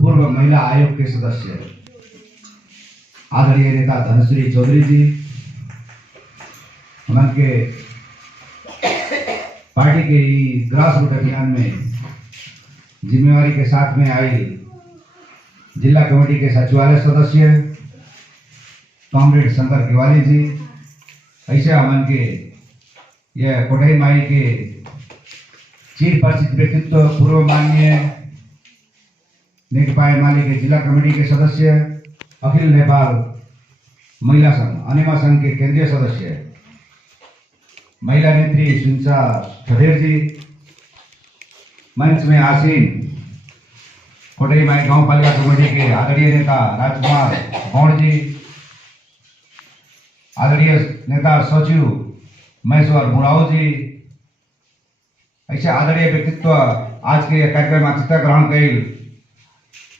पूर्व महिला आयोग के सदस्य आदरणीय नेता धनश्री चौधरी जी, हमारे पार्टी के ग्रास रूट अभियान में जिम्मेवारी के साथ में आई जिला कमेटी के सचिवालय सदस्य कॉमरेड शंकर केवाली जी, ऐसे हमन के यह कोटई माई के चीर परिचित व्यक्तित्व पूर्व माननीय नेकपा एमाले के जिला कमेटी के सदस्य, अखिल नेपाल महिला संघ अनिमा संघ के केंद्रीय सदस्य महिला नेत्री सुनसा खदेर जी, मंच में आसीन कोटई माई गांव पालिका कमेटी के आदरणीय नेता राजकुमार गौड़ जी, आदरणीय नेता सचिव महेश्वर बुराऊ जी, ऐसे आदरणीय व्यक्तित्व आज के कार्यक्रम में अतिथि ग्रहण कई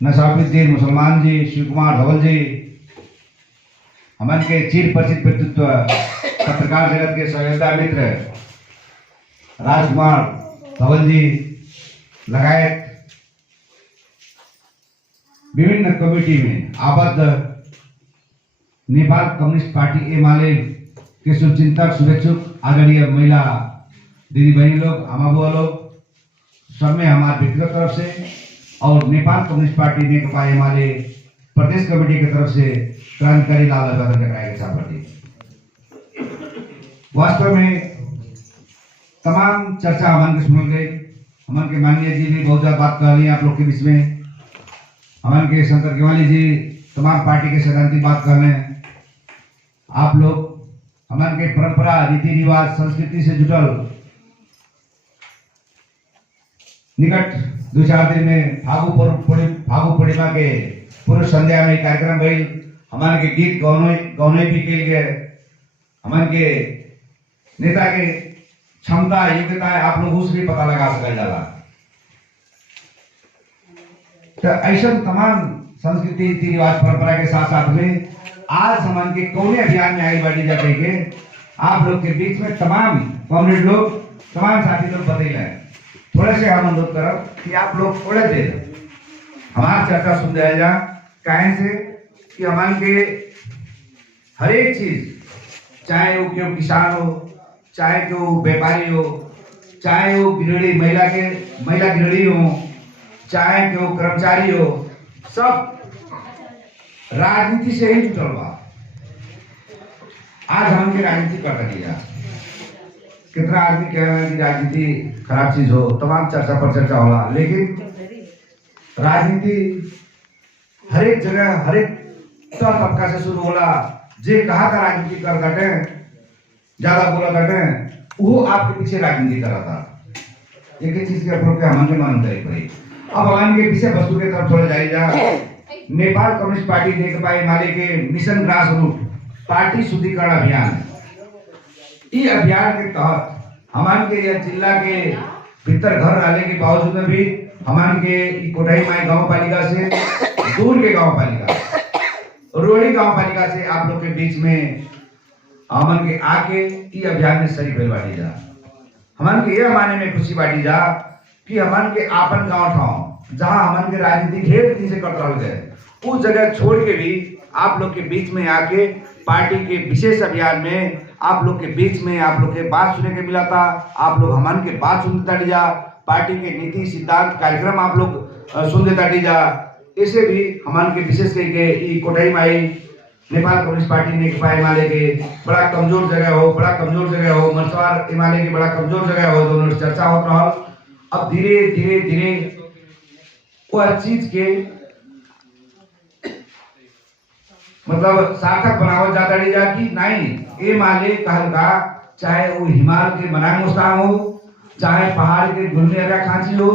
नसाफुद्दीन मुसलमान जी, शिव कुमार धवल जी, हमन के चीर परिचित व्यक्तित्व पत्रकार जगत के सहयोगिता मित्र राजकुमार धवल जी लगायत विभिन्न कमेटी में आबद्ध नेपाल कम्युनिस्ट पार्टी एमाले के शुभचिंतक शुभेच्छुक आदरणीय महिला दीदी बहनी लोग, आमा बुआ लोग, सब में हमारे व्यक्तिगत तरफ से और नेपाल कम्युनिस्ट पार्टी नेकपा एमाले प्रदेश कमेटी की तरफ से क्रांतिकारी लाल के साथ वास्तव में तमाम चर्चा हमन के सुन गए। हमन के माननीय जी ने बहुत ज्यादा बात कर ली आप लोग के बीच में। हमन के शंकर केवाली जी तमाम पार्टी के सैद्धांतिक बात कर रहे हैं। आप लोग हमन के परंपरा रीति रिवाज संस्कृति से जुटल निकट दो चार दिन में फागु पूर्णिमा के पूर्व संध्या में कार्यक्रम भइल। हमारे के गीत गौने भी के लिए हमारे के नेता के क्षमता योग्यता आप लोग उससे पता लगा सकल जाला। तो ऐसा तमाम संस्कृति रीति रिवाज परंपरा के साथ साथ में आज हमारे के कौने अभियान में आई बाड़ी जाते के आप लोग के बीच में तमाम कॉमरेड लोग तमाम साथी लोग बतैले थोड़े से हम अनुरोध करब कि आप लोग थोड़े देर हमारी चर्चा सुन जाए कहें से कि हमारे के हर एक चीज चाहे वो क्यों किसान हो, चाहे क्यों व्यापारी हो, चाहे वो गृहिणी महिला गृहिणी हो, चाहे क्यों कर्मचारी हो, सब राजनीति से ही जुटल बा। आज हम के राजनीति कर दिया कितना आदमी कह रहे हैं कि राजनीति खराब चीज हो, तमाम चर्चा पर चर्चा होला, लेकिन राजनीति हर एक जगह हर एक तबका से शुरू होला। जे कहा था राजनीति कर दटे ज्यादा बोला दटे वो आपके पीछे राजनीति करा था। एक एक चीज के अप्रोच के हमन के मान करे भाई। अब हमारे के विषय वस्तु के तरफ थोड़ा जाएगा। नेपाल कम्युनिस्ट पार्टी नेकपा एमाले के मिशन ग्रास रूट पार्टी शुद्धिकरण अभियान, इस अभियान के तहत हमारे के यह जिला के भीतर घर रहने के बावजूद में भी हमारे के कोटई माई गांव पालिका से दूर के गांव पालिका रोड़ी गांव पालिका से आप लोग के बीच में हमन के आके इस अभियान में शरीक भेल बाटी जा। हमन के यह माने में खुशी बाटी जा कि हमन के आपन गांव ठाव जहां हमन के राजनीति ढेर दिन से कर रहे थे उस जगह छोड़ के भी आप लोग के बीच में आके पार्टी के विशेष अभियान में आप लोग के बीच में आप लोग के बात सुनने के मिला था। आप लोग हमन के बात सुनता जा, पार्टी के नीति सिद्धांत कार्यक्रम आप लोग सुन देता जा। इसे भी हमारे के विशेष के कोटई माई नेपाल कम्युनिस्ट पार्टी नेकपा एमाले के बड़ा कमजोर जगह हो, मरसवार एमाले के बड़ा कमजोर जगह हो, दोनों चर्चा हो रहा। अब धीरे धीरे धीरे वह चीज के मतलब सार्थक बनावल जाता जा कि नहीं एमाले कहलका, चाहे वो हिमाल के मनांग मुस्तांग हो, चाहे पहाड़ के गुलनेरा खांची हो,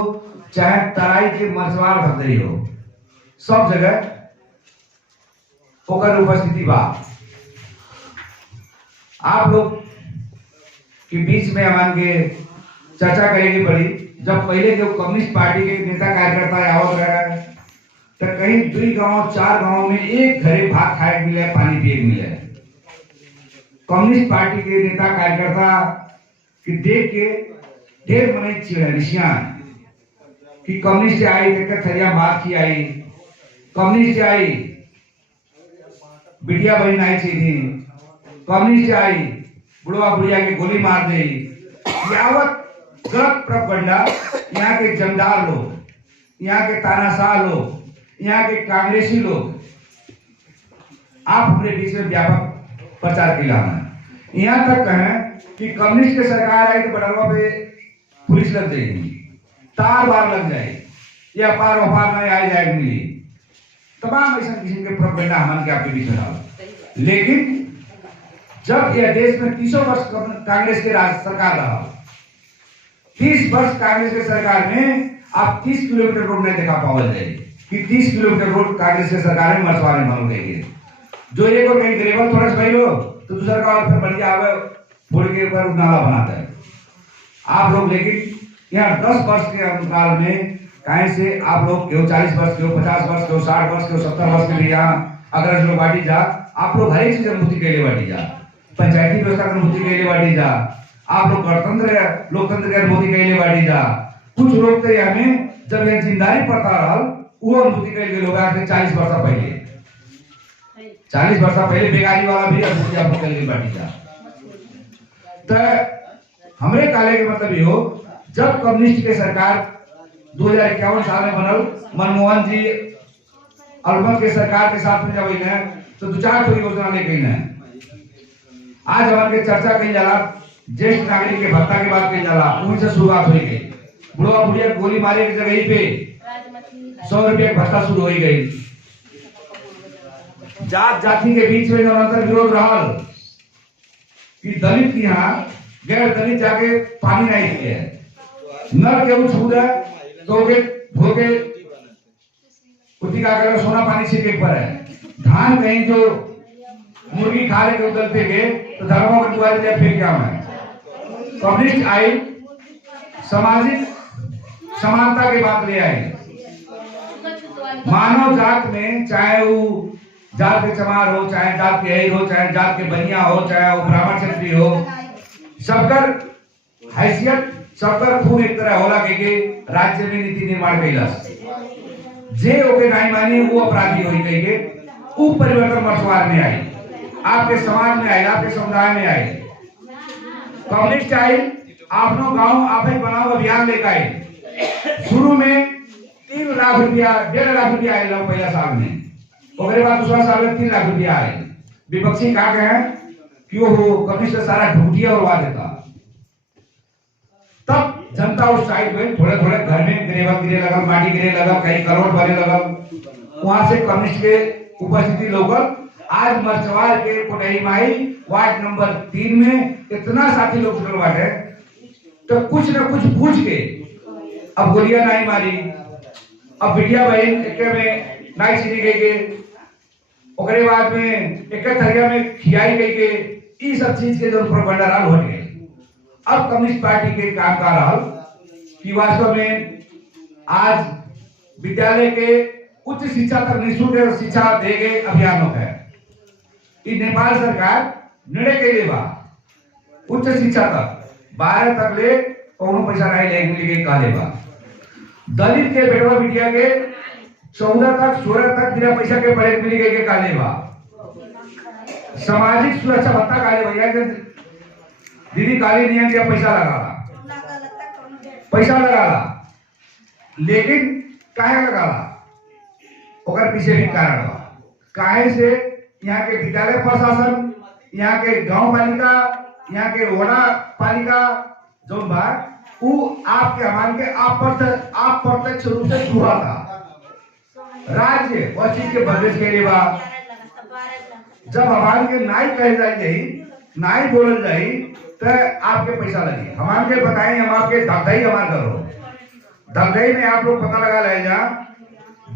चाहे तराई के मरसवार भदई हो, सब जगह ओकर उपस्थिति बा। आप लोग के बीच में हमारे के चर्चा करेगी पड़ी। जब पहले के कम्युनिस्ट पार्टी के नेता कार्यकर्ता आवत रहे तो कहीं 2 गांव 4 गांव में एक घरे भात खाए मिले, पानी पिए मिले। कम्युनिस्ट पार्टी के नेता कार्यकर्ता के देख के ढेर मने चिड़िया कि कम्युनिस्ट आई के थरिया मार की आई, कम्युनिस्ट आई बिटिया बहन आई थी, कम्युनिस्ट आई बुढ़वा बुढ़िया के गोली मार दी। यावत गलत प्रोपगंडा यहाँ के जमदार लोग, यहाँ के तानाशाह लोग, यहाँ के कांग्रेसी लोग आप हमारे बीच में व्यापक प्रचार किया है। यहाँ तक कहें कि कम्युनिस्ट की सरकार आई तो बटरवा पे पुलिस लग जाएगी, तार बार लग जाए या पार वपार नहीं आ जाएगी, तमाम ऐसा किस्म के प्रोपगंडा हमारे के आपके बीच में डाल। लेकिन जब यह देश में 30 वर्ष कांग्रेस के राज सरकार रहा, 30 वर्ष कांग्रेस के सरकार में आप 30 किलोमीटर रोड नहीं देखा पावल जाए कि 30 किलोमीटर रोड कांग्रेस के सरकार में मरसवाड़े मालूम गए। जो एक और कहीं ग्रेवल थोड़ा सा लो तो दूसरा का और फिर बढ़िया आवे पुल के ऊपर नाला बनाता है आप लोग। लेकिन यहाँ 10 वर्ष के अंतराल में कहीं से आप लोग क्यों 40 वर्ष क्यों 50 वर्ष क्यों 60 वर्ष क्यों 70 वर्ष के लिए यहाँ अगर लोग बांटी जा, आप लोग हर एक चीज अनुभूति के लिए बांटी जा, पंचायती व्यवस्था की अनुभूति के लिए बांटी जा, आप लोग गणतंत्र लोकतंत्र की अनुभूति के लिए बांटी जा। कुछ लोग तो हमें जब यह जिम्मेदारी पड़ता रहा वो अनुभूति के लिए लोग 40 वर्ष पहले 40 वर्ष पहले बेकारी वाला भी अनुभूति आपको के लिए बांटी जा। तो हमरे काले के मतलब ये हो, जब कम्युनिस्ट के सरकार 2051 साल में बनल, मनमोहन जी अलमत के सरकार के साथ में जब गए तो 2-4 योजना लेके गए। आज हमारे चर्चा कही जाला ज्येष्ठ नागरिक के भत्ता के बात कही जाला, उनसे शुरुआत हुई गई। बुढ़वा बुढ़िया गोली मारे की जगह पे 100 रुपये भत्ता शुरू हो गई। जात जाति के बीच में अंतर विरोध रहा कि दलित की यहाँ गैर दलित जाके पानी नहीं पिए, नल के छू है तो धोके कुत्ती का कर सोना पानी छिड़के पर है। धान कहीं जो मुर्गी खा ले के उधर फेंके तो धर्मों के द्वारे जब फेंक क्या है। कम्युनिस्ट आई सामाजिक समानता की बात ले आई। मानव जात में चाहे वो जात के चमार हो, चाहे जात के ऐर हो, चाहे जात के बनिया हो, चाहे वो ब्राह्मण क्षत्रिय हो, सबकर हैसियत सबकर खून एक तरह होला के राज्य में नीति निर्माण कैलाश जे ओके नहीं मानी वो अपराधी हो गई के वो परिवर्तन मछुआर में आई, आपके समाज में आई, आपके समुदाय में आई। कम्युनिस्ट आई आपनो गांव आप ही बनाओ अभियान लेकर आई। शुरू में 3 लाख रुपया 1.5 लाख रुपया आए लोग पहला साल में, और बाद दूसरा साल में 3 लाख रुपया आए। विपक्षी कहा गए कि वो कम्युनिस्ट सारा ढूंढिया उड़वा देता। तब जनता उस साइड में थोड़े थोड़े घर में ग्रेवल गिरे लगल, माटी गिरे लगल, कहीं करोड़ बने लगल, वहां से कम्युनिस्ट के उपस्थिति लोगल। आज मरचवार के कोटही माई वार्ड नंबर 3 में इतना साथी लोग जुड़ल बाटे तो कुछ न कुछ पूछ के अब गोलियां नहीं मारी, अब बिटिया बहन एक में नहीं छिड़ी गई के, ओकरे बाद में एक थरिया में खियाई गई के, ई सब चीज के जो प्रोपगंडा राल हो गए। अब कम्युनिस्ट पार्टी के काम का रहल कि वास्तव में आज विद्यालय के उच्च शिक्षा तक निःशुल्क शिक्षा देगे अभियानों है। नेपाल सरकार निर्णय के लिए बा उच्च शिक्षा तक 12 तक ले कोनो पैसा नहीं ले मिल काले बा। दलित के बेटवा बिटिया के 14 तक 16 तक बिना पैसा के पढ़े मिल गए के काले बा। सामाजिक सुरक्षा भत्ता काले भैया के दीदी काली नियम दिया पैसा लगाला लेकिन काहे लगाला ओकर पीछे भी कारण बा। काहे से यहाँ के विद्यालय प्रशासन, यहाँ के गांव पालिका, यहाँ के वार्ड पालिका जो बा वो आपके हमान के आप प्रत्यक्ष रूप से छुआ था। राज्य वह चीज के बंदिश के लिए बा। जब हमान के नाई कह जाए नाई बोल जाए तो आपके पैसा लगे। हमारे के बताएं हम आपके धमदाई हमारे करो धमदाई में आप लोग पता लगा ले जा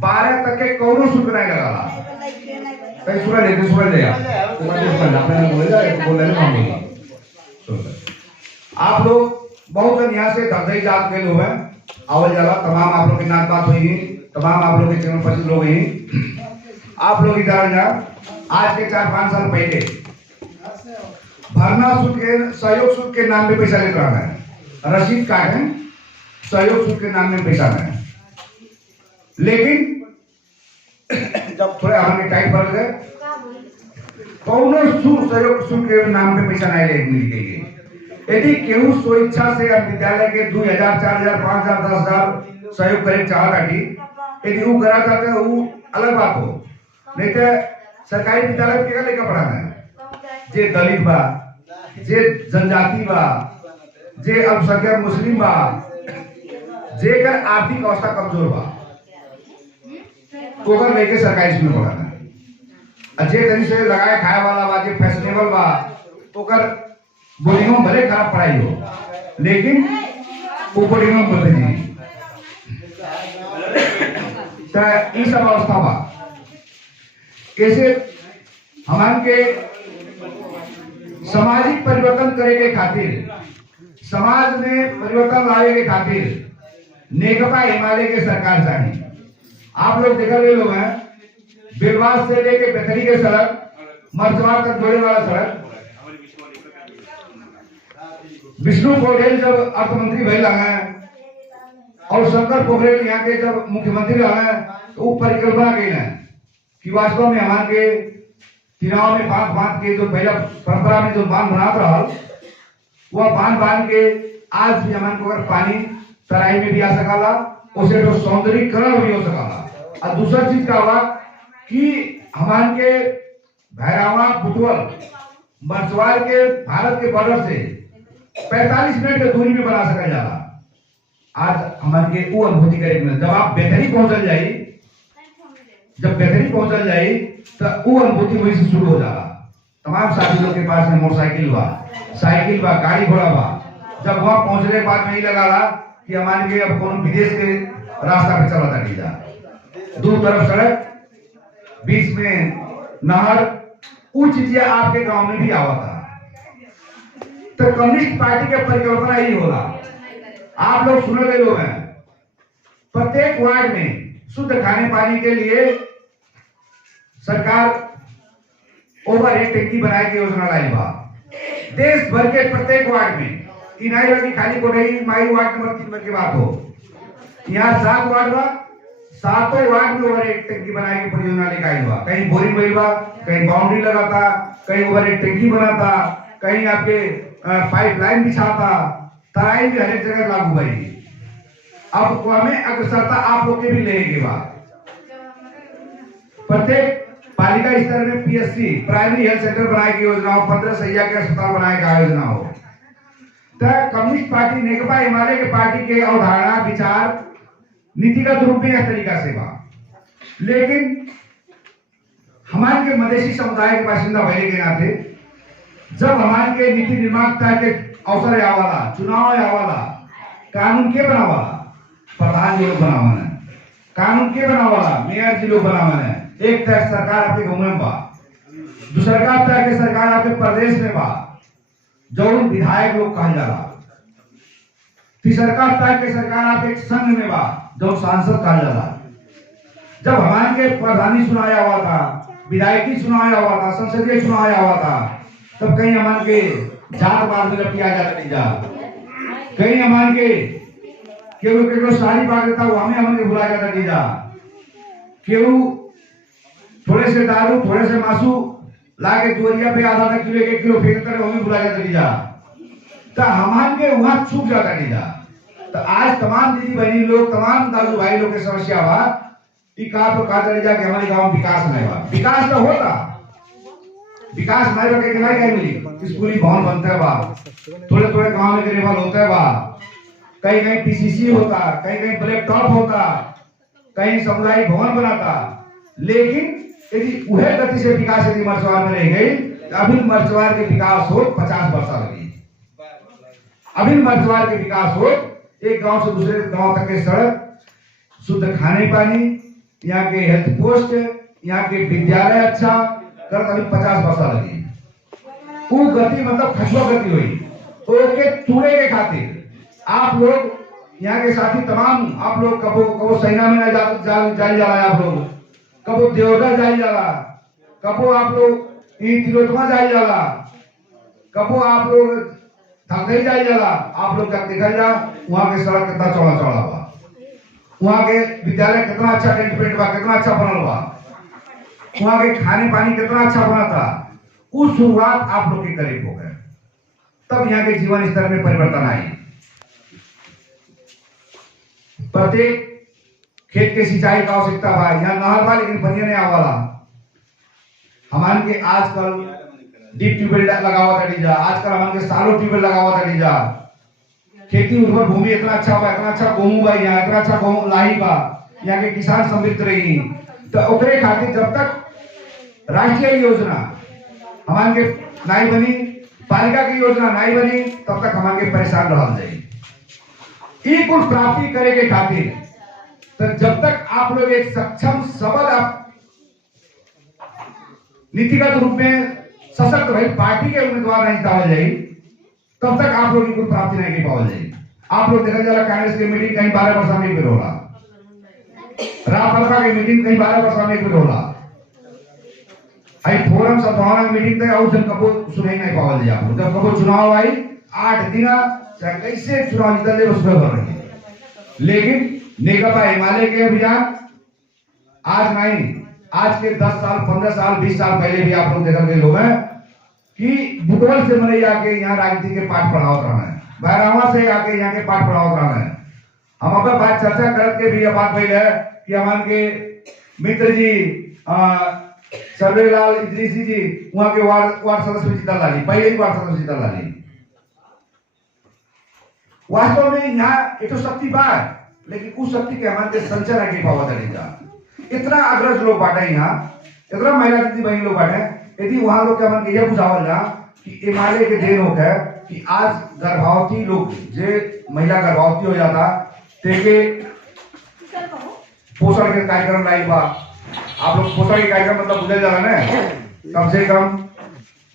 12 तक के कौनो शुल्क नहीं लगाला। कई सुबह लेते सुबह ले आप लोग बहुत यहाँ से धमदाई जात के लोग हैं आवल जाला। तमाम आप लोग की नात बात हुई, तमाम आप लोग के चैनल पर लोग हैं। आप लोग इधर जा आज के 4-5 साल पहले भरना शुल्क के सहयोग शुल्क के नाम पे पैसा लेकर आना है, रसीद काटे सहयोग शुल्क के नाम में पैसा है। लेकिन जब थोड़े हमने टाइट पड़ गए कौनो सहयोग शुल्क के नाम पे पैसा नहीं ले मिल गई। यदि केहू स्वेच्छा से विद्यालय के 2000, 4000, 5000, 10000 सहयोग करे चाहता यदि वो करा जाता है वो अलग बात हो, नहीं तो सरकारी विद्यालय के लेकर पढ़ाना है। जे दलित बा, जे जनजाति बा, जे अल्पसंख्यक मुस्लिम बा, जेकर आर्थिक अवस्था कमजोर बा, ओकर लेके सरकारी स्कूल में पढ़ाना है। जे तरी से लगाए खाए वाला बा, जे फैशनेबल बा, ओकर बोर्डिंग में भले खराब पढ़ाई हो लेकिन वो बोर्डिंग में बोलते जी ये सब अवस्था बा। कैसे हमारे के सामाजिक परिवर्तन करे के खातिर, समाज में परिवर्तन लावे के खातिर नेकपा हिमालय के सरकार चाहिए। आप लोग देखा ले लोग हैं बेलवास से लेके बेथरी के सड़क, मर्चवार तक जोड़े वाला सड़क, विष्णु पोखरेल जब अर्थमंत्री भैया हैं और शंकर पोखरेल यहाँ के जब मुख्यमंत्री रहे तो वो परिकल्पना की है कि वास्तव में हमारे चुनाव में बांध के जो पहला परंपरा में जो बांध बना रहा वह बांध के आज भी हमारे को अगर पानी तराई में भी आ सकाला, उसे तो सौंदर्यीकरण भी हो सकाला। और दूसरा चीज का हुआ कि हमारे के भैरवा बुटवल मर्चवार के भारत के बॉर्डर से 45 मिनट के दूरी में बना सका जाला। आज हमारे के वो अनुभूति करे जब आप बेहतरी पहुंचल जाई, जब बेहतरी पहुंचल जाई तो वो अनुभूति वहीं से शुरू हो जाला। तमाम साथी लोग के पास में मोटरसाइकिल बा, साइकिल बा, गाड़ी घोड़ा बा, जब वहां पहुंचने के बाद में ही लगा कि हमारे के अब कौन विदेश के रास्ता पे चला था जा, दो तरफ सड़क, बीच में नहर, वो चीजें आपके गांव में भी आवा था। तो कम्युनिस्ट पार्टी के परिकल्पना यही होला। आप लोग सुन रहे लोग हैं प्रत्येक वार्ड में शुद्ध खाने पानी के लिए सरकार ओवर हेड टंकी बनाए की योजना लाई बा। देश भर के प्रत्येक वार्ड में इनाई लगी खाली को नहीं, माई वार्ड नंबर 3 की बात हो, यहाँ 7 वार्ड बा, 7 वार्ड में ओवर हेड टंकी बनाए की परियोजना लेकर आई बा। कहीं बोरिंग बनी बा, कहीं बाउंड्री लगाता, कहीं ओवर हेड टंकी बनाता, कहीं आपके पाइपलाइन बिछाता, तराई भी हर एक जगह लागू भाई। अब हमें अग्रसरता आप लोग के भी लेंगे बात। प्रत्येक पालिका स्तर में पीएससी प्राइमरी हेल्थ सेंटर बनाए की योजना हो, 15 सैया के अस्पताल बनाए का योजना हो। तो कम्युनिस्ट पार्टी नेकपा हिमालय के पार्टी के अवधारणा विचार नीतिगत रूप में इस तरीका से बा, लेकिन हमारे के मधेसी समुदाय के बासिंदा भले के नाते जब हमारे के नीति निर्माण के अवसर आवाला, चुनाव आवाला, कानून के बनावाला, प्रधान जी लोग बनावाना, कानून के बनावाला, मेयर जी लोग बनावाना। एक तरह सरकार आपके गांव में बा, दूसरा तरह के सरकार आपके प्रदेश में बा, जो विधायक लोग कहा जाला। तीसरा तरह के सरकार आपके संघ में बा, जो सांसद कहा जाला। जब हमारे के प्रधानी चुनाया हुआ था, विधायकी चुनाया हुआ था, संसदीय चुनाया हुआ था, तब कहीं हमारे के जात बात में लपिया जाता नहीं जा, कहीं हमारे के केवल साड़ी बात देता वो हमें भुला जाता नहीं जा, केवल थोड़े से दारू, थोड़े से मासू लाके दुवरिया पे आधा किलो 1 किलो फेंकते रहे, हमें भुला जाता नहीं जा। तो हमारे के वहां चूक जाता नहीं जा। तो आज तमाम दीदी बहनी लोग, तमाम दादू भाई लोग की समस्या बा कि कहा तो कहा चले जा कि हमारे गांव में विकास नहीं बा। विकास तो होता, विकास नहीं बा के नहीं मिली, स्कूली भवन बनता है बा, थोड़े थोड़े गांव में लेवल होता है बा, कहीं कहीं पीसीसी होता, कहीं कहीं ब्लैक टॉप होता, कहीं सामुदायिक भवन बनाता। लेकिन यदि वह गति से विकास यदि मर्चवार में रह गई, अभी मर्चवार के विकास हो 50 वर्ष लगी। अभी मर्चवार के विकास हो, एक गांव से दूसरे गांव तक के सड़क, शुद्ध खाने पानी, यहाँ के हेल्थ पोस्ट, यहाँ के विद्यालय अच्छा कर अभी 50 वर्ष लगी। वो गति मतलब खसुआ गति हुई। ओके चूड़े के खातिर आप लोग यहाँ के साथी तमाम आप लोग कबो सेना में ना जाई जाला, आप लोग कबो देवघर जाई जाला, कबो आप लोग तिलोत्तमा जाई जाला, कबो आप लोग थकई जाई जाला। आप लोग जब देखा जा वहां के सड़क कितना चौड़ा चौड़ा हुआ, वहाँ के विद्यालय कितना अच्छा टेंट पेंट बा, कितना अच्छा बनल बा, वहाँ के खाने पानी कितना अच्छा बना था। उस शुरुआत आप लोग के करीब हो गए, तब यहाँ के जीवन स्तर में परिवर्तन आई। प्रत्येक खेत के सिंचाई का आवश्यकता बा, यहाँ नहर बा लेकिन बढ़िया नहीं आवाला। हमान के आजकल डीप ट्यूबवेल लगावा था डीजा, आजकल हमान के सालों ट्यूबवेल लगावा था डीजा। खेती उर्वर भूमि इतना अच्छा बा, इतना अच्छा गेहूं बा, यहाँ इतना अच्छा गेहूं लाही बा, यहाँ के किसान समृद्ध रही। तो ओकरे खातिर जब तक राष्ट्रीय योजना हमान के नहीं बनी, पालिका की योजना नहीं बनी, तब तक हमान के परेशान रह जाए। ई कुल प्राप्ति करे के खातिर तो जब तक आप लोग एक सक्षम सबल आप नीतिगत रूप में सशक्त भाई पार्टी के उम्मीदवार नहीं पावल जाए, तब तक आप लोग की कोई प्राप्ति नहीं की पावल जाए। आप लोग देखा जाला कांग्रेस की मीटिंग कहीं 12 वर्ष में एक बार होला, रापरपा की मीटिंग कहीं 12 वर्ष में एक बार होला। आई फोरम सद्भावना मीटिंग तक और जन कबो सुनाई नहीं पावल जाए। आप लोग जब कबो चुनाव आई 8 दिन चाहे कैसे चुनाव निकले उसमें भर रही। लेकिन नेकपा हिमालय के अभियान आज नहीं, आज के 10 साल 15 साल 20 साल पहले भी आप लोग देखा गए लोग हैं कि बुटवल से मरे आके यहाँ राजनीति के पाठ पढ़ावत रहा है, भैरवा से आके यहाँ के पाठ पढ़ावत रहा है। हम अपना बात चर्चा करके भी यह बात भइल है कि हमारे के मित्र जी सर्वेलाल इदरीसी जी वहां के वार्ड सदस्य में जीता लाली, पहले ही वार्ड सदस्य जीता लाली। वास्तव में यहाँ एक तो शक्ति बात, लेकिन उस शक्ति के हमारे संचार की पावा जा इतना अग्रज लोग बांटे, यहाँ इतना महिला दीदी बहन लोग बांटे। यदि वहां लोग हमारे यह बुझावल जा कि हिमालय के देन हो है कि आज गर्भवती लोग जे महिला गर्भवती हो जाता तेके पोषण के कार्यक्रम लाई बा। आप लोग पोषण के कार्यक्रम मतलब बुझे जा रहे हैं, कम से कम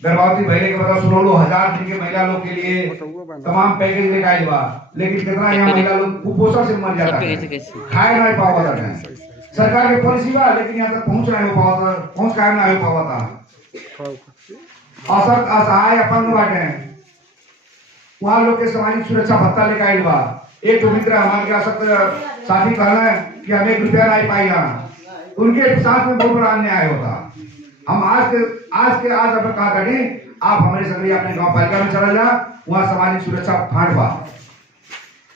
गर्भवती महिला के मतलब सुनो लो 1000 दिन के महिला लोग के लिए तमाम पैकेज लेकर आई बा। लेकिन कितना यहाँ महिला लोग कुपोषण से मर जाता है, खाए नहीं पावा था। सरकार की पॉलिसी बा लेकिन यहाँ तक पहुंच नहीं हो पावा था, पहुंच कायम नहीं हो पावा था। असत असहाय अपंग बाटे वहां लोग के सामाजिक सुरक्षा भत्ता लेकर आई बा। एक तो मित्र हमारे असत साथी कहना है कि हमें 1 रुपया नहीं पाई, उनके साथ में बहुत बड़ा अन्याय होता। हम आज अब कहा करें आप हमारे संग अपने गांव पालिका में चला जा, वहां सामाजिक सुरक्षा फांड बा,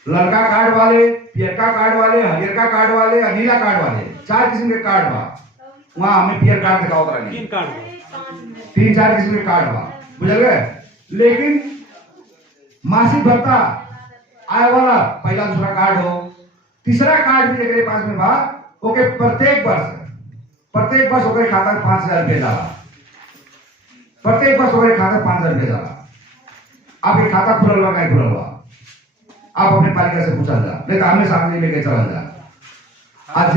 लड़का कार्ड वाले, पियरका कार्ड वाले, हरियरका कार्ड वाले, नीला कार्ड वाले, 4 किस्म के कार्ड बा। वहां हमें पियर कार्ड दिखाओ तरह 3-4 किस्म के कार्ड बा, बुझल गए। लेकिन मासिक भत्ता आए वाला पहला दूसरा कार्ड हो, तीसरा कार्ड भी एक पास में बा, ओके प्रत्येक वर्ष ओकरे खाता में 5000 रुपया जाला, प्रत्येक वर्ष ओकरे खाता में 5000 रुपया जाला। आप एक खाता खुलल बा नहीं खुलल बा, आप अपने पालिका से पूछल जा, नहीं तो हमने सामने लेके चलल जा। आज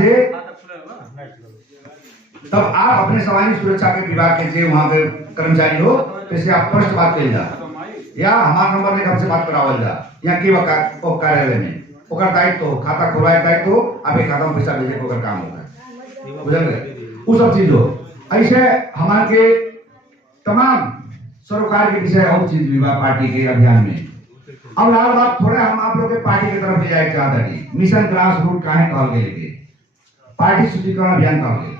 तब आप अपने सामाजिक सुरक्षा के विभाग के जे वहां पे कर्मचारी हो तो आप स्पष्ट बात कल जा, या हमारा नंबर लेकर हमसे बात करावल जा, या की कार्यालय में ओकर दायित्व हो, खाता खुलवाए दायित्व हो, आप एक खाता में पैसा भेजे ओकर काम होगा, बुझल गए। वो सब चीज हो ऐसे हमारे के तमाम सरोकार के विषय और चीज विभाग पार्टी के अभियान में। अब लाल बात थोड़ा हम आप लोग के पार्टी की तरफ ले जाए चाहता है, मिशन ग्रास रूट काहे कहल गए लेके पार्टी शुद्धिकरण अभियान कहल गए।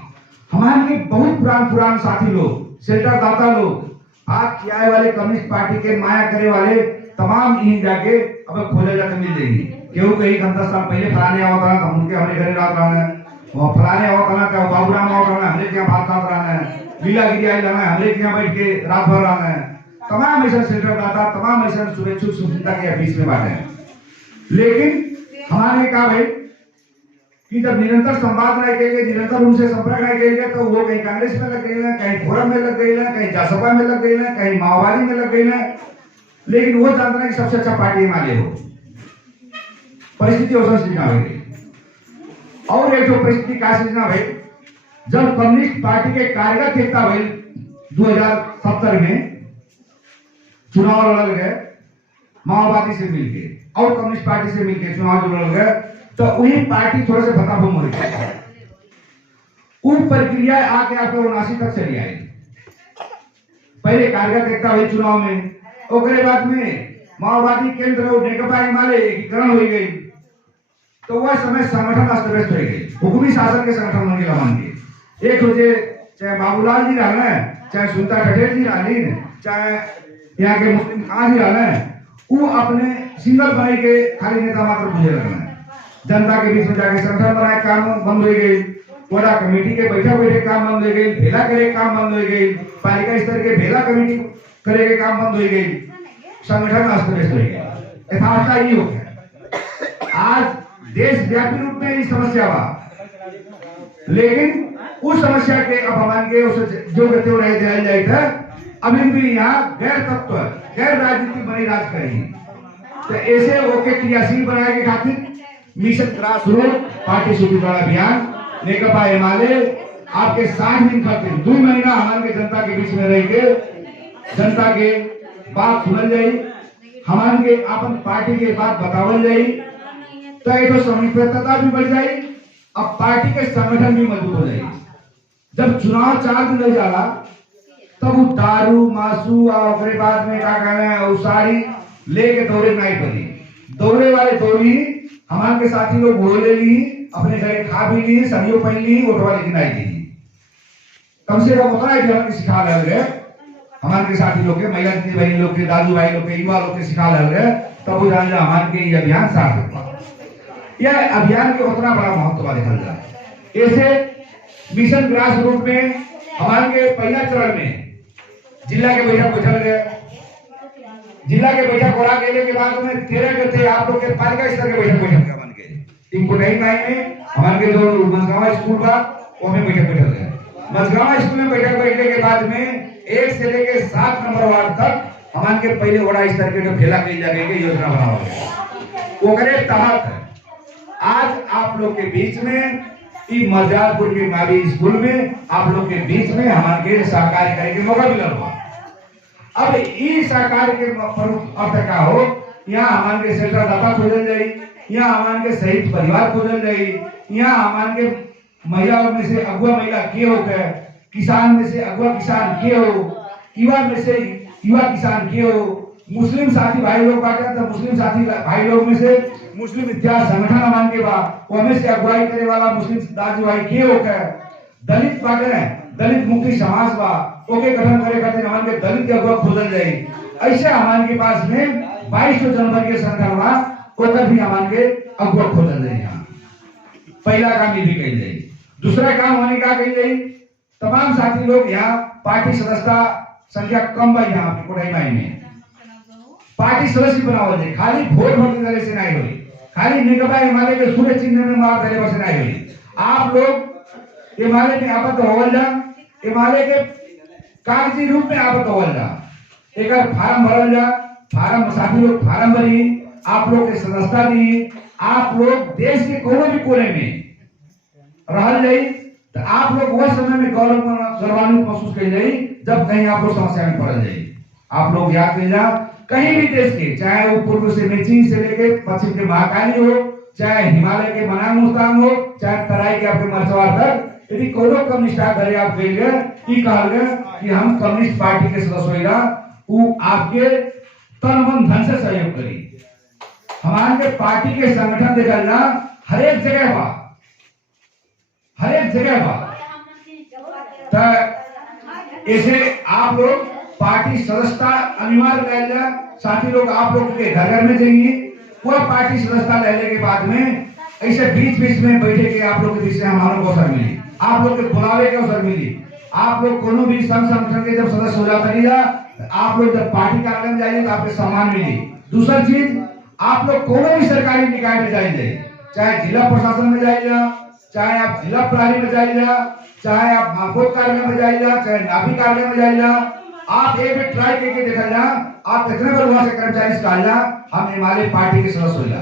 हमारे के बहुत पुरान साथी लोग, सेल्टर दाता लोग, आप किराए वाले कम्युनिस्ट पार्टी के माया करे वाले तमाम यहीं जाके अब खोले जाकर मिल जाएगी। केहू कहीं 10 साल पहले फलाने आवत रहा, हम उनके हमने घरे रात रहना है, फलाने आवत रहा क्या बाबूराम आवत रहना, हमने क्या भात खात रहना है, लीलागिरी आई रहना है, हमने क्या बैठ के रात भर रहना है। तमाम ऐसा सेल्टर दाता, तमाम ऐसा शुभेच्छुक सुचिंता के बीच में बात है। लेकिन हमारे कहा भाई कि जब निरंतर संवाद नहीं करेंगे, निरंतर उनसे संपर्क नहीं करेंगे, तो वो कहीं कांग्रेस में लग गई ना, कहीं फोरम में लग गई ना, कहीं जासपा में लग गई ना, कहीं माओवादी में लग गई ना। लेकिन वो जानते हैं कि सबसे अच्छा पार्टी हिमालय हो, परिस्थिति और सृजना हुई। और एक जो परिस्थिति का सृजना भाई, जब कम्युनिस्ट पार्टी के कार्यगत एकता भाई 2070 में चुनाव लड़ गए, माओवादी से मिलकर और कम्युनिस्ट पार्टी से मिलकर चुनाव लड़ गए, तो वही पार्टी थोड़े से फताफूम हो गई। वो प्रक्रिया आके आपको 79 तक चली आई। पहले कार्यगत एकता हुई चुनाव में, उसके बाद में माओवादी केंद्र और नेकपा हिमालय एकीकरण हो गई। तो वह समय संगठन अस्त व्यस्त हो गई, हुकुमी शासन के संगठन बन गया मान के। एक रोजे चाहे बाबूलाल जी रहना है, चाहे सुनीता ठठेर जी रहनी, चाहे यहाँ के मुस्लिम खान जी रहना है, वो अपने सिंगल बनाई के खाली नेता मात्र बुझे रहना है। जनता के बीच में जाके संगठन बनाए काम बंद हो गई, कोड़ा कमेटी के बैठक बैठे काम बंद हो गई, भेला करे काम बंद हो गई, पालिका स्तर के भेला कमेटी करे के काम बंद हो गई, संगठन अस्त व्यस्त हो गया। यथार्थता ये हो गया। आज देशव्यापी रूप में ये समस्या बा, लेकिन उस समस्या के अब हमान के जो गति हो रहे जाए था, अभी भी यहाँ गैर तत्व गैर राजनीति बनी राज करेगी। तो ऐसे होके क्रियाशील बनाए के खातिर मिशन ग्रास रूट पार्टी शुद्धिकरण अभियान नेकपा एमाले आपके 60 दिन खातिर 2 महीना हमारे जनता के बीच में रह के जनता के बात सुनल जाई, हमारे के अपन पार्टी के बात बतावल जाई, तो ये तो समिष्टता भी बढ़ जाए, अब पार्टी के संगठन भी मजबूत हो जाए। जब चुनाव 4 दिन रह जाला तब वो दारू मासू और बाद में क्या कहना है उसारी लेके दौड़े नहीं पड़ी, दौड़े वाले दौड़ी हमारे के साथी लोग बोले ली, अपने घरे खा भी ली, सदियों पहन ली, वोट वाले गिनाई दी। कम से कम उतना है सिखा रहे हमारे के साथी लोग के, महिला दीदी भाई लोग के, दादू भाई लोग के, युवा लोग के सिखा रहे, तब वो जान हमारे के ये अभियान सार्थक हुआ। यह अभियान के उतना बड़ा महत्व देखा जाए। ऐसे मिशन ग्रास रूट में हमारे के पहला चरण में जिला के बैठक बैठल गए, जिला के बैठक हो के बाद में 13 गते आप लोग के पालिका स्तर के बैठक बैठल मान के टिंकुटाई में हमारे के जो मझगांव स्कूल बा वो में बैठक बैठल गए। मझगांव स्कूल में बैठक बैठने के बाद में 1 से लेके 7 नंबर वार्ड तक हमारे के पहले बड़ा स्तर के जो खेला कई जाने के योजना बनावा गया। ओकरे तहत आज आप लोग के बीच में ई मजालपुर के मावी स्कूल में आप लोग के बीच में हमारे के सहकारी करे के मौका मिला हुआ। अब ई सहकारी के प्रमुख अर्थ का हो, यहाँ हमारे के सेंटर दाता खोजल जाई, यहाँ हमारे के शहीद परिवार खोजल जाई, यहाँ हमारे के महिलाओं में से अगुआ महिला के हो गए, किसान में से अगुआ किसान के हो, युवा में से युवा किसान के हो, मुस्लिम साथी भाई लोग बाटे तो मुस्लिम साथी भाई लोग में से मुस्लिम इतिहास संगठन मान के बा वो से अगुवाई करे वाला मुस्लिम दादी भाई के हो गए, दलित बाटे दलित मुक्ति समाज बा ओके गठन करे खातिर हमारे के दलित के अगुवा खोजल जाई। ऐसे हमारे के पास में 22 जनवरी के संगठन बा ओकर भी हमारे के अगुवा खोजल जाई। यहाँ पहला काम ये भी कही जाई। दूसरा काम होने का कही जाई, तमाम साथी लोग यहाँ पार्टी सदस्यता संख्या कम बा, यहाँ कोटाई में पार्टी सदस्य बनावल जाए, खाली वोट भरने से नहीं होई, खाली निगमा हिमालय के सूर्य चिन्ह में मार देने से नहीं हुई। आप लोग हिमालय में आबद्ध होवल जा, हिमालय के कागजी रूप में आबद्ध होवल जा, एक फार्म भरल जा, फार्म साथी लोग फार्म भरी, आप लोग के सदस्यता दी, आप लोग देश के कोने भी कोने में रहल जाई, तो आप लोग वह समय में गौरवान्वित महसूस कर जाई जब कहीं आप लोग समस्या में पड़ जाई। आप लोग याद कर जा, कहीं भी देश के, चाहे वो पूर्व से मेची से लेके पश्चिम के महाकाली हो, चाहे हिमालय के मनांग मुस्तांग हो, चाहे तराई के आपके मरसवार तक, यदि कोनो कम्युनिस्ट घरे आप गए कि कहल गए कि हम कम्युनिस्ट पार्टी के सदस्य होगा, वो आपके तन मन धन से सहयोग करी। हमारे के पार्टी के संगठन देखा जा हर एक जगह बा, हर एक जगह बा। तो ऐसे आप लोग पार्टी सदस्यता अनिवार्य ले जा, साथी लोग आप लोग के घर में जाइए, वह पार्टी सदस्यता लेने के बाद में ऐसे बीच बीच में बैठे के आप लोग के बीच में हमारे को अवसर मिली, आप लोग के बुलावे के अवसर मिली। आप लोग कोनो भी संगठन के जब सदस्य हो जाते नहीं, आप लोग जब पार्टी कार्यालय में जाइए तो आपको सम्मान मिली। दूसरी चीज, आप लोग कोनो भी सरकारी निकाय में जाइए, चाहे जिला प्रशासन में जाइए, चाहे आप जिला प्रभारी में जाइए, चाहे आप महापौर कार्यालय में जाइए, चाहे नाभि कार्यालय में जाइए, आप एक बार ट्राई करके देखा जा, आप कितने बार वहां से कर्मचारी निकाल जा, हम हिमालय पार्टी के सदस्य हो जा।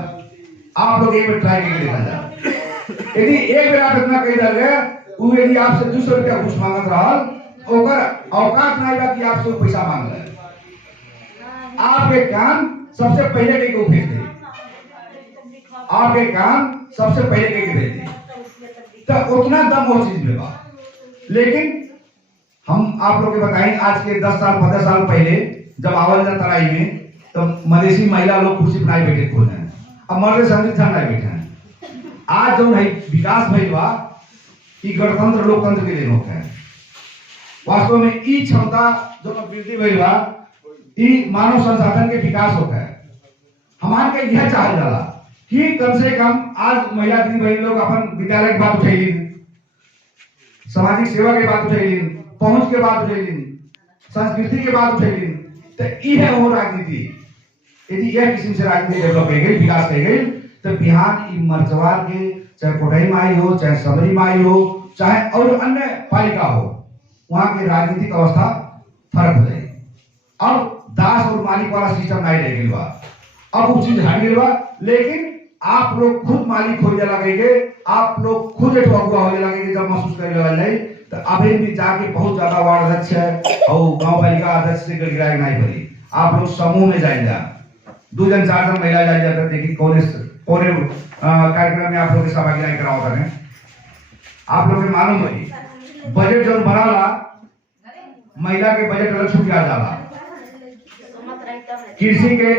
आप लोग एक बार ट्राई करके देखा जा। यदि एक बार आप इतना कही दल गए, वो यदि आपसे 200 रुपया घूस मांगत रहल, ओकर औकात नहीं बा कि आपसे पैसा मांग ले। आपके काम सबसे पहले के को भेज दे, आपके काम सबसे पहले के भेज दे, तो उतना दम वो चीज में बा। लेकिन हम आप लोग के बताएं, आज के 10 साल 15 साल पहले जब आवल जा तराई में, तो मधेसी महिला लोग कुर्सी बनाए बैठे खोज हैं, अब मर्द संगीत नहीं बैठे हैं। आज जो है विकास भइल बा ई गणतंत्र लोकतंत्र के लिए होता है। वास्तव में ई क्षमता जो वृद्धि भइल बा ई मानव संसाधन के विकास होता है। हमारे के यह चाहल जाला कि कम से कम आज महिला दीदी बहन लोग अपन विद्यालय की बात उठैली, सामाजिक सेवा के बात उठैली, पहुंच के बात उठैली, संस्कृति के बात उठैली। तो ई है वो राजनीति। यदि यह किस्म से राजनीति डेवलप हो गई, विकास हो गई, तो बिहार ई मर्चवार के चाहे कोटई माई हो, चाहे सबरी माई हो, चाहे और अन्य पालिका हो, वहां की राजनीतिक अवस्था फर्क हो जाएगी। अब दास और मालिक वाला सिस्टम नहीं रह गया बा, अब वो चीज हट गई बा। लेकिन आप लोग खुद मालिक हो जा लगेंगे, आप लोग खुद एक अगुआ हो जा लगेंगे जब महसूस करे लगे। तो अभी भी जाके बहुत ज्यादा वार्ड अध्यक्ष है और गांव पालिका अध्यक्ष से गिराए नहीं पड़ी। आप लोग समूह में जाएंगे, 2 जन 4 जन महिला जाए जाते, देखिए कौन कार्यक्रम में आप लोग सहभागी नहीं कराओ करें। आप लोग मालूम है बजट जब बनाला महिला के बजट अलग छूट जाला, कृषि के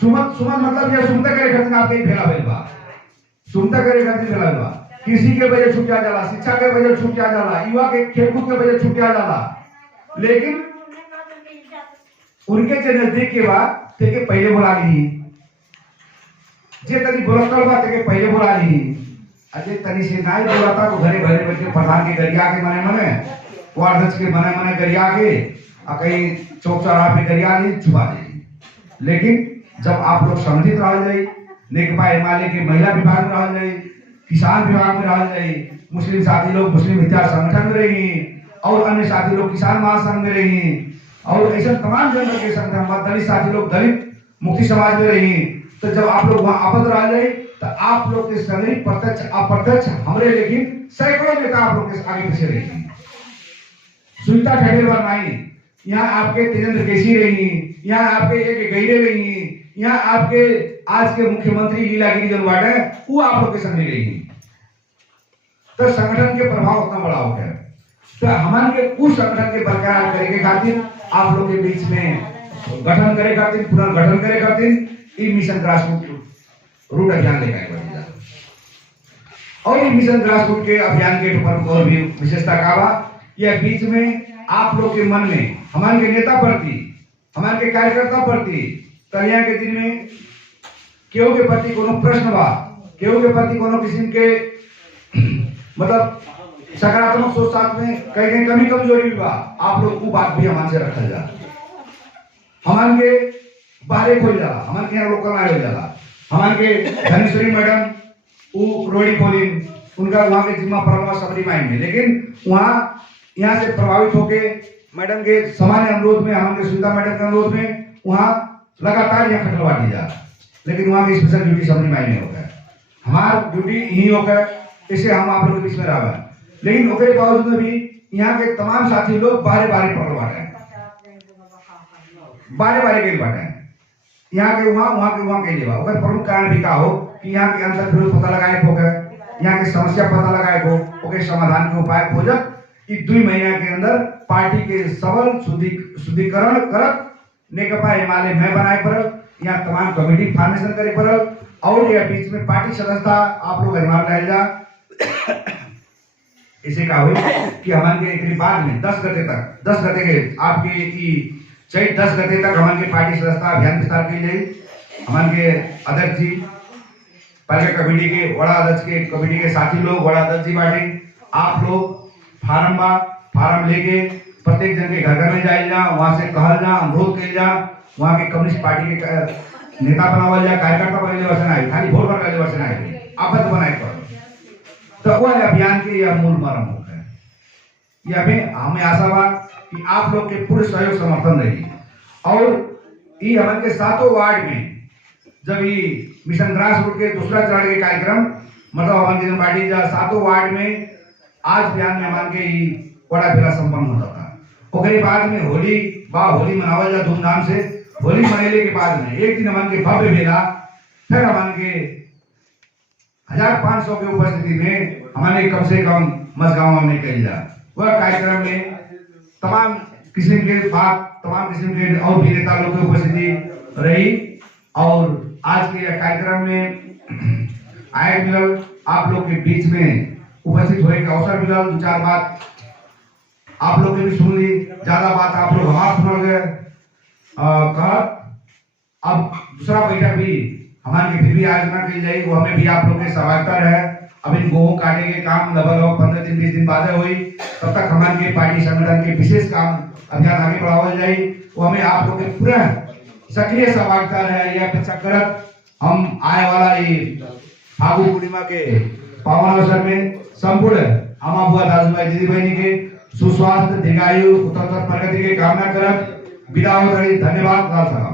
सुमत मतलब ये सुमता करे खातिर आपके ही फैला भेल बा, सुमता करे खातिर फैला भेल बा। कृषि के बजट छूट जाला, शिक्षा के बजट छूट जाला, युवा के खेलकूद के बजट छूट जाला। लेकिन उनके जो नजदीक के बाद के पहले बुला ली, जे तनी बोलकर बा के पहले बुला ली, अजय तनी से नहीं बोलाता तो घरे घरे बैठ के प्रधान के गरिया के मने वार्ड अध्यक्ष के मने गरिया के कहीं चौक चौराहे पे गरिया ली, छुपा दी। लेकिन जब आप लोग संगठित रह जाए, नेकपा एमएलए के महिला विभाग में रह जाए, किसान विभाग में रह जाए, मुस्लिम साथी लोग मुस्लिम विद्या संगठन में रही और अन्य साथी लोग किसान महासंघ में रही और ऐसा तमाम जनता के संगठन, दलित साथी लोग दलित मुक्ति समाज में रही। तो जब आप लोग वहां आपद रह जाए तो आप लोग के सभी प्रत्यक्ष अप्रत्यक्ष हमरे, लेकिन सैकड़ों नेता आप लोग के आगे पीछे रही। सुनीता ठेकेदार नहीं, यहाँ आपके तेजेंद्र केसी रही, यहाँ आपके एक गैरे रही, यहाँ आपके आज के मुख्यमंत्री लीलागिरी जो वार्ड है वो आप लोग के संग रही। तो संगठन के प्रभाव उतना बड़ा हो गया। तो हमारे उस संगठन के बरकरार करे के खातिर आप लोग के बीच में गठन करे खातिर, पुनर्गठन करे खातिर ई मिशन ग्रासरूट अभियान लेकर आए और ये मिशन ग्रासरूट के अभियान के ऊपर और भी विशेषता का बा, यह बीच में आप लोग के मन में हमारे के नेता प्रति, हमारे के कार्यकर्ता प्रति कल्याण के दिन में केहू के प्रति कोनो प्रश्न बा, केहू के प्रति कोनो किस्म के मतलब सकारात्मक सोच साथ में कहीं कमी कमजोरी भी बा, आप लोग वो बात भी हमारे से रखल जा। हमारे के बाहर खोल जाला, हमारे के यहाँ लोकल आए हो जाला, हमारे के धनेश्वरी मैडम वो रोड़ी खोली, उनका वहाँ के जिम्मा पड़ा सबरी माइन में। लेकिन वहाँ यहाँ से प्रभावित होके मैडम के सामान्य अनुरोध में, हमारे सुनीता मैडम के अनुरोध में वहाँ लगातार यहाँ खटलवा दी जा। लेकिन वहाँ की स्पेशल ड्यूटी सबरी माइन में होगा, हमारा ड्यूटी यही होगा, इसे हम आप लोग के बीच में रहा। लेकिन उसके बावजूद भी यहाँ के तमाम साथी लोग बारे पकड़ बाटे हैं, बारे गए बाटे हैं, यहाँ के वहाँ के लिए प्रमुख कारण भी का हो कि यहाँ के अंतर विरोध पता लगाए हो, यहाँ के समस्या पता लगाए हो, ओके समाधान के उपाय खोजत कि 2 महीना के अंदर पार्टी के सबल शुद्धिकरण करत नेकपा एमएलए में बनाए पड़ल, यहाँ तमाम कमेटी फॉर्मेशन करे पड़ल और यह बीच में पार्टी सदस्यता आप लोग अनिवार्य रह जा। इसे कहा हुई कि हमारे एक बाद में 10 गते के आपके चैत 10 गते तक हमारे पार्टी सदस्यता अभियान विस्तार की जाए। हमारे अध्यक्ष जी पालिका कमेटी के बड़ा अध्यक्ष के कमेटी के साथी लोग बड़ा अध्यक्ष जी बाटे, आप लोग फार्म लेके प्रत्येक जन के घर में जाए जा, वहां से कहल जा, अनुरोध कर जा, वहां के कम्युनिस्ट पार्टी के नेता बनावल जा, कार्यकर्ता बने वर्षन आए, खाली वोट कर वर्षन आए, आपद बनाए पड़। तो वह अभियान के यह मूल मर्म होता है। यह हमें आशा बा कि आप लोग के पूरे सहयोग समर्थन रही और ये हमारे के 7 वार्ड में जब ये मिशन ग्रासरूट के दूसरा चरण के कार्यक्रम मतलब हमारे पार्टी 7 वार्ड में आज बयान में हमारे के बड़ा बेला संपन्न होता था। ओकरे बाद में होली मनावल जा धूमधाम से। होली मनाने के बाद में एक दिन हमारे के भव्य मेला, फिर हमारे के 1500 के उपस्थिति में हमारे कम से कम मजगांव में कही जा। वह कार्यक्रम में तमाम किस्म के और भी नेता लोग की उपस्थिति रही और आज के कार्यक्रम में आय मिलल आप लोग के बीच में उपस्थित होने का अवसर मिला। दो चार बात आप लोग ने भी सुन ली, ज्यादा बात आप लोग हमारा सुन गए। कहा अब दूसरा बैठक भी हमारे फिर भी आयोजना की जाएगी, वो हमें भी आप लोग की सहभागिता रहे। अब इन गेहूं काटे के काम लगभग 15 दिन 20 दिन बाद हुई, तब तक हमारे पार्टी संगठन के विशेष काम अभियान आगे बढ़ावा जाए, वो हमें आप लोग के पूरा सक्रिय सहभागिता रहे। यह अपेक्षा करत हम आए वाला ये फागु पूर्णिमा के पावन अवसर में संपूर्ण अमा बुआ दाजू भाई दीदी बहनी के सुस्वास्थ्य दीर्घायु उत्तरोत्तर प्रगति के कामना करत विदा हो रही। धन्यवाद।